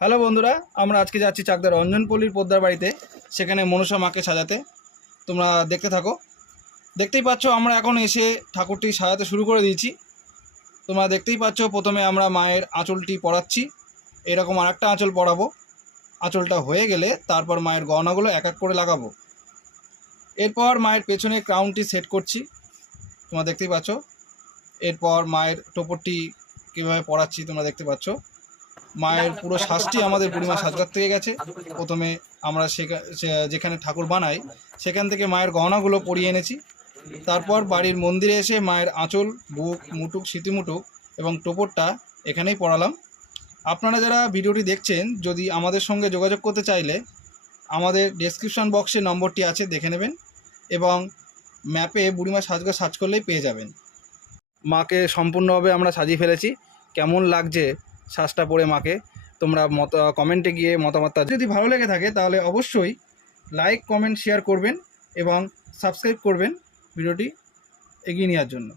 Hello বন্ধুরা, আমরা আজকে যাচ্ছি চাকদার রঞ্জনপল্লীর পোদ্দার বাড়িতে। সেখানে মনসা মাকে সাজাতে। তোমরা দেখতে থাকো। দেখতেই পাচ্ছ আমরা এখন এসে ঠাকুরটি সাজাতে শুরু করে দিয়েছি। তোমরা দেখতেই পাচ্ছ প্রথমে আমরা মায়ের আঁচলটি পরাচ্ছি। এরকম আরেকটা আঁচল পরাবো। আঁচলটা হয়ে গেলে তারপর মায়ের গহনাগুলো এক এক করে লাগাবো। এরপর মায়ের পেছনে ক্রাউনটি সেট করছি, তোমরা দেখতেই পাচ্ছ। এরপর মায়ের টোপরটি কীভাবে পরাচ্ছি তোমরা দেখতে পাচ্ছ। মায়ের পুরো সাজটি আমাদের বুড়িমা সাজঘর থেকে গেছে। প্রথমে আমরা যেখানে ঠাকুর বানাই সেখান থেকে মায়ের গহনাগুলো পরিয়ে এনেছি। তারপর বাড়ির মন্দিরে এসে মায়ের আঁচল, বুক, মুটুক, স্মৃতিমুটুক এবং টোপরটা এখানেই পরালাম। আপনারা যারা ভিডিওটি দেখছেন, যদি আমাদের সঙ্গে যোগাযোগ করতে চাইলে আমাদের ডেসক্রিপশন বক্সে নম্বরটি আছে, দেখে নেবেন এবং ম্যাপে বুড়িমা সাজঘর সার্চ করলেই পেয়ে যাবেন। মাকে সম্পূর্ণভাবে আমরা সাজিয়ে ফেলেছি। কেমন লাগছে সাজটা পরে মাকে তোমরা কমেন্টে গিয়ে মতামতটা যদি ভালো লেগে থাকে তাহলে অবশ্যই লাইক, কমেন্ট, শেয়ার করবেন এবং সাবস্ক্রাইব করবেন ভিডিওটি এগিয়ে নেওয়ার জন্য।